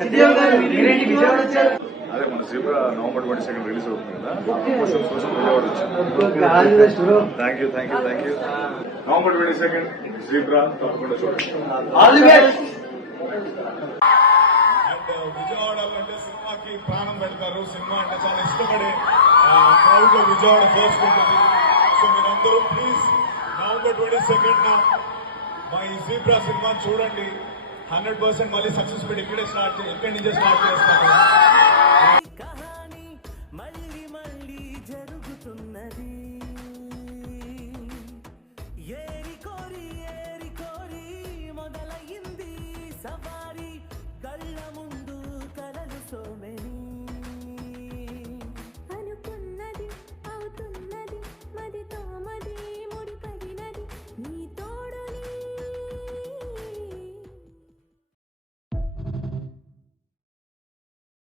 అదే మన zebra November 22 release అవుతుంది కదా, క్వశ్చన్స్ కోసం విజయవాడ వచ్చింది. Thank you. నవంబర్ 22 జీబ్రా తప్పకుండా చూడండి. విజయవాడలో అంటే సినిమాకి ప్రాణం పెడతారు. సినిమా అంటే చాలా ఇష్టపడే క్రౌడ్ లో విజయవాడ ఫస్ట్ ఉంటుంది. సో మీరందరూ ప్లీజ్ నవంబర్ 22 మా ఈ జీబ్రా సినిమా చూడండి. 100% మళ్ళీ సక్సెస్ పెట్టి ఇక్కడి నుంచే స్టార్ట్ చేస్తాను.